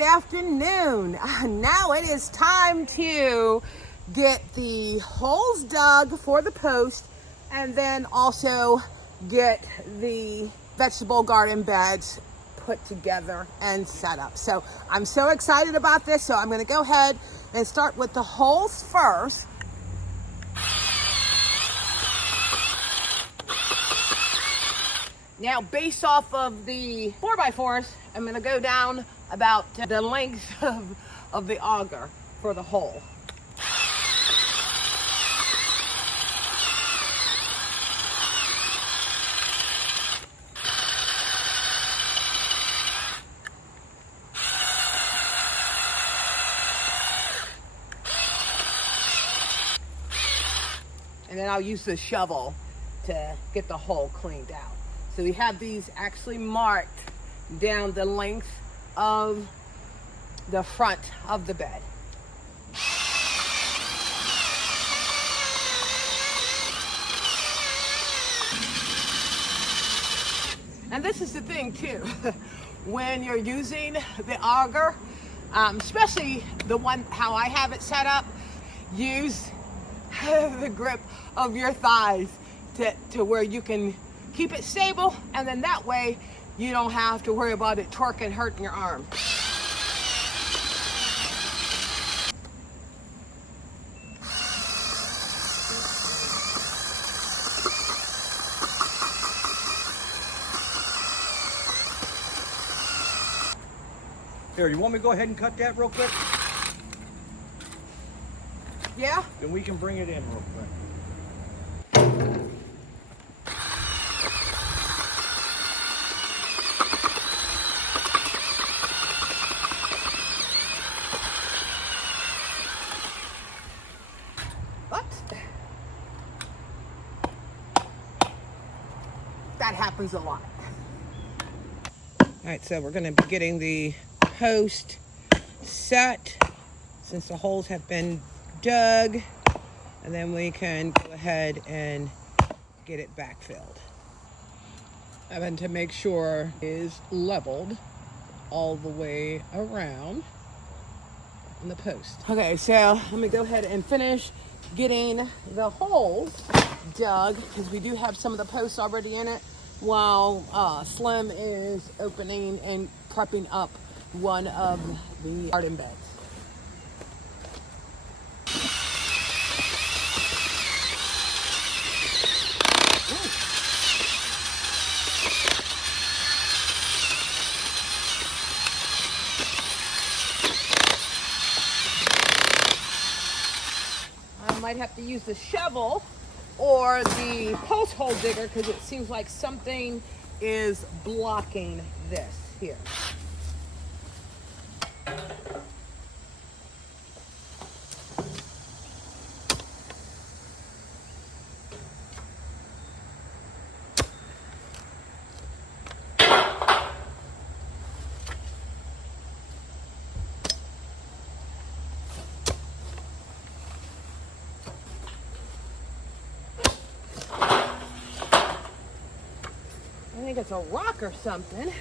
Afternoon. Now it is time to get the holes dug for the post and then also get the vegetable garden beds put together and set up. So I'm so excited about this. So I'm going to go ahead and start with the holes first. Now, based off of the 4x4s, I'm going to go down about the length of the auger for the hole. And then I'll use the shovel to get the hole cleaned out. So we have these actually marked down the length of the front of the bed. And this is the thing too, when you're using the auger, especially the one how I have it set up, use the grip of your thighs to where you can keep it stable, and then that way you don't have to worry about it torquing, hurting your arm. Here, you want me to go ahead and cut that real quick? Yeah? Then we can bring it in real quick. That happens a lot. All right, so we're going to be getting the post set since the holes have been dug, and then we can go ahead and get it backfilled. And then to make sure it is leveled all the way around on the post. Okay, so let me go ahead and finish getting the holes dug, because we do have some of the posts already in it, while Slim is opening and prepping up one of the garden beds. I might have to use the shovel or the post hole digger, because it seems like something is blocking this here. I think it's a rock or something.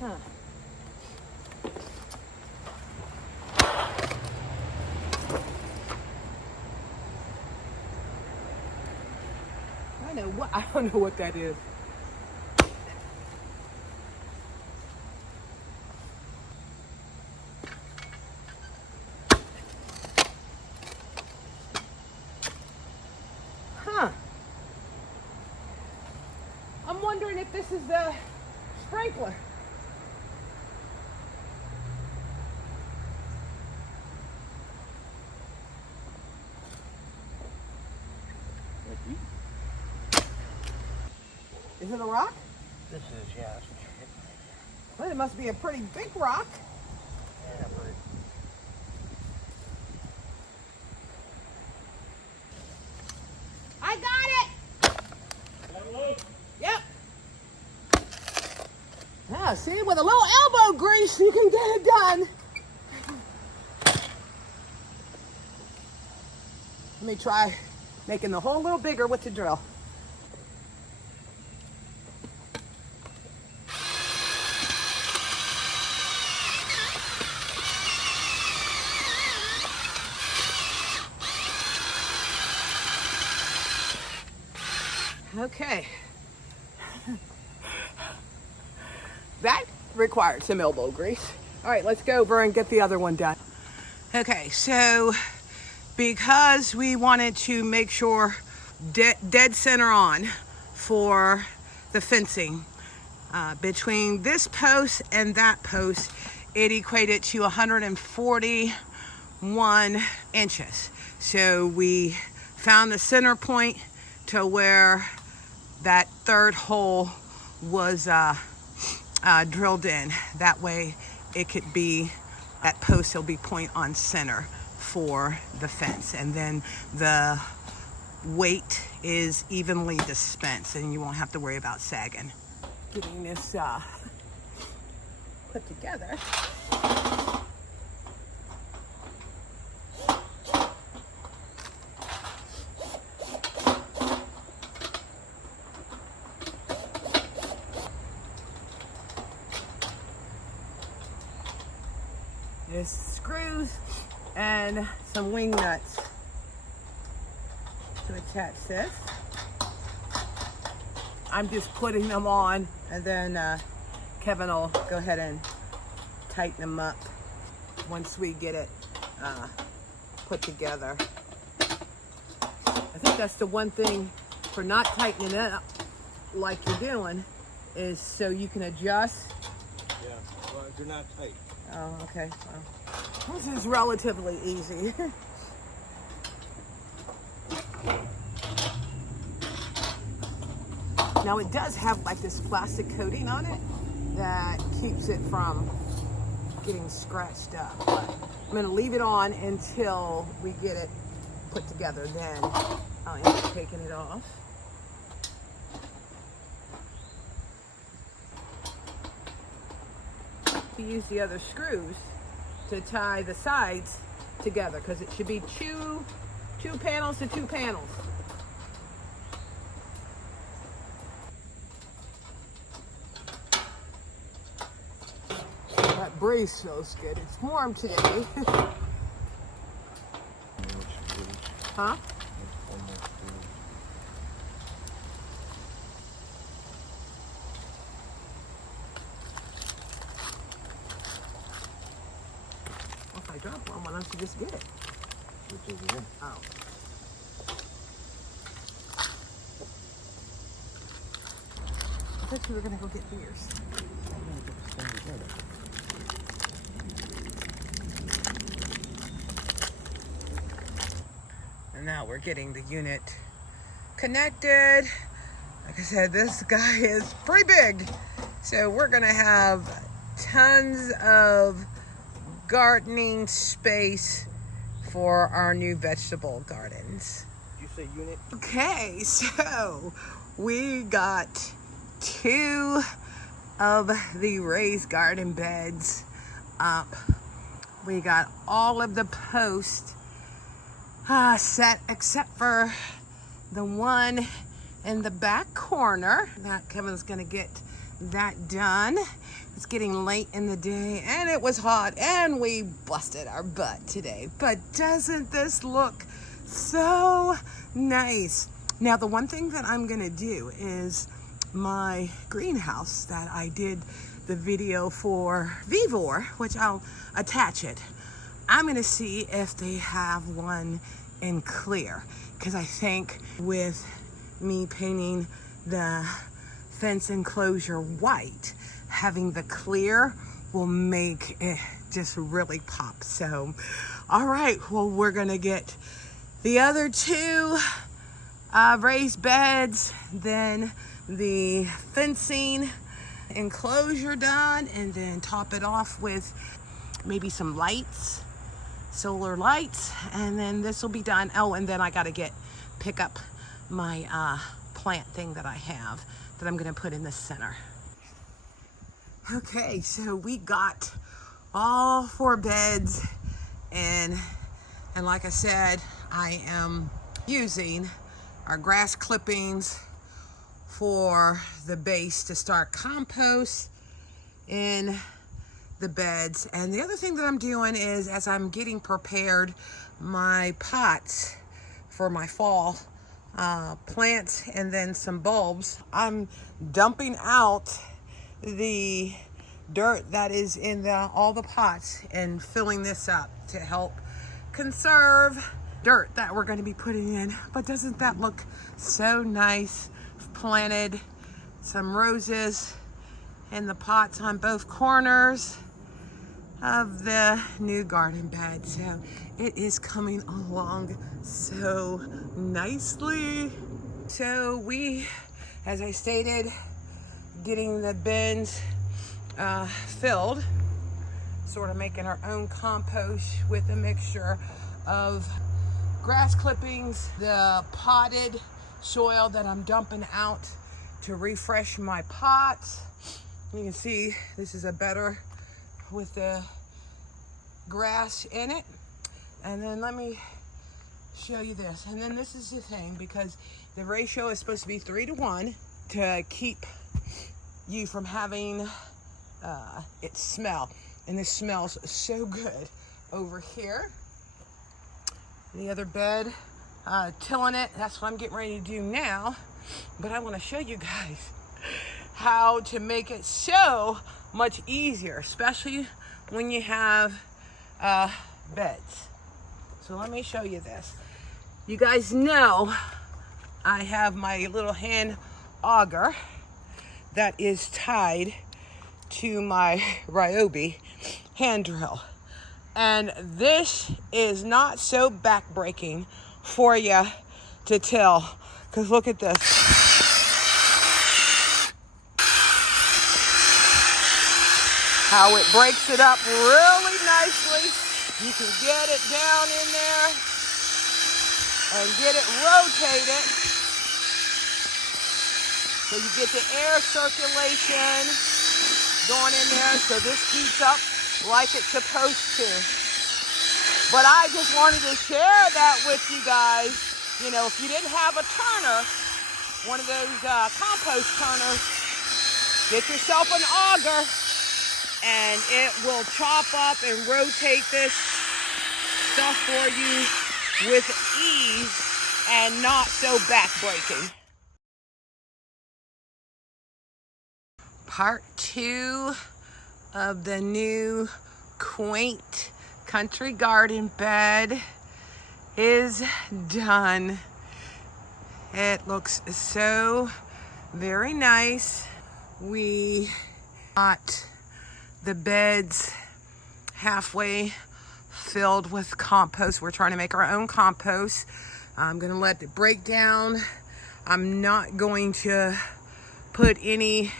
Huh. I don't know what that is. Huh. I'm wondering if this is the sprinkler. Is it a rock? This is, yeah. Well, it must be a pretty big rock. Yeah, but I got it! Yep. Yeah, Yeah, see, with a little elbow grease, you can get it done. Let me try making the hole a little bigger with the drill. Okay. That required some elbow grease. All right, let's go over and get the other one done. Okay, so because we wanted to make sure dead center on for the fencing, between this post and that post, it equated to 141 inches. So we found the center point to where that third hole was drilled in. That way it could be, that post will be point on center for the fence, and then the weight is evenly dispensed and you won't have to worry about sagging. Getting this put together. There's screws and some wing nuts to attach this. I'm just putting them on, and then Kevin will go ahead and tighten them up once we get it put together. I think that's the one thing for not tightening it up like you're doing, is so you can adjust. Yeah, well, they're not tight. Oh, okay. Well, this is relatively easy. Now it does have like this plastic coating on it that keeps it from getting scratched up. But I'm going to leave it on until we get it put together. Then I'll end up taking it off. To use the other screws to tie the sides together, because it should be two panels to two panels. That breeze feels good. It's warm today. Huh? If I drop one, why don't you just get it? Oh. I thought you were gonna go get beers. And now we're getting the unit connected. Like I said, this guy is pretty big. So we're gonna have tons of gardening space for our new vegetable gardens. Did you say unit? Okay, so we got 2 of the raised garden beds up. We got all of the posts set except for the one in the back corner. That Kevin's gonna get that done. It's getting late in the day and it was hot and we busted our butt today. But doesn't this look so nice? Now the one thing that I'm gonna do is my greenhouse that I did the video for Vivor, which I'll attach it. I'm gonna see if they have one in clear, because I think with me painting the fence enclosure white, having the clear will make it just really pop. So, all right, well, we're gonna get the other 2 raised beds, then the fencing enclosure done, and then top it off with maybe some lights, solar lights, and then this will be done. Oh, and then I gotta pick up my plant thing that I have that I'm gonna put in the center. Okay, so we got all 4 beds in, and like I said, I am using our grass clippings for the base to start compost in the beds. And the other thing that I'm doing is, as I'm getting prepared my pots for my fall plants and then some bulbs, I'm dumping out the dirt that is in all the pots and filling this up to help conserve dirt that we're going to be putting in. But doesn't that look so nice? I've planted some roses in the pots on both corners of the new garden bed, so it is coming along so nicely. So we, as I stated, getting the bins filled, sort of making our own compost with a mixture of grass clippings, the potted soil that I'm dumping out to refresh my pots. You can see this is a better with the grass in it. And then let me show you this. And then this is the thing, because the ratio is supposed to be 3-to-1 to keep you from having it smell. And this smells so good over here. The other bed, tilling it. That's what I'm getting ready to do now. But I want to show you guys how to make it so much easier, especially when you have beds. So let me show you this. You guys know I have my little hand auger that is tied to my Ryobi hand drill. And this is not so backbreaking for you to till, because look at this. How it breaks it up really nicely. You can get it down in there and get it rotated so you get the air circulation going in there, so this heats up like it's supposed to. But I just wanted to share that with you guys. You know, if you didn't have a turner, one of those compost turners, get yourself an auger, and it will chop up and rotate this stuff for you with ease and not so backbreaking. Part 2 of the new quaint country garden bed is done. It looks so very nice. We got the beds halfway filled with compost. We're trying to make our own compost. I'm gonna let it break down. I'm not going to put any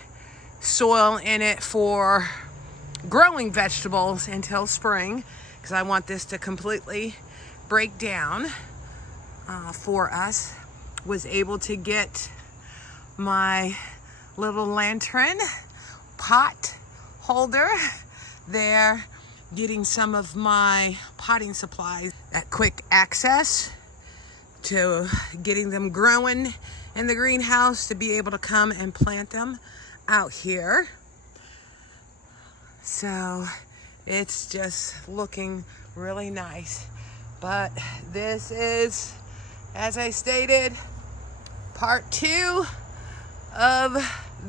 soil in it for growing vegetables until spring, because I want this to completely break down for us. Was able to get my little lantern pot holder there, getting some of my potting supplies at quick access to getting them growing in the greenhouse to be able to come and plant them out here. So it's just looking really nice. But this is, as I stated, part 2 of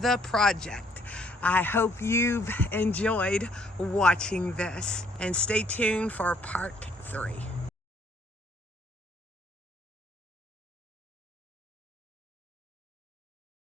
the project. I hope you've enjoyed watching this, and stay tuned for part 3.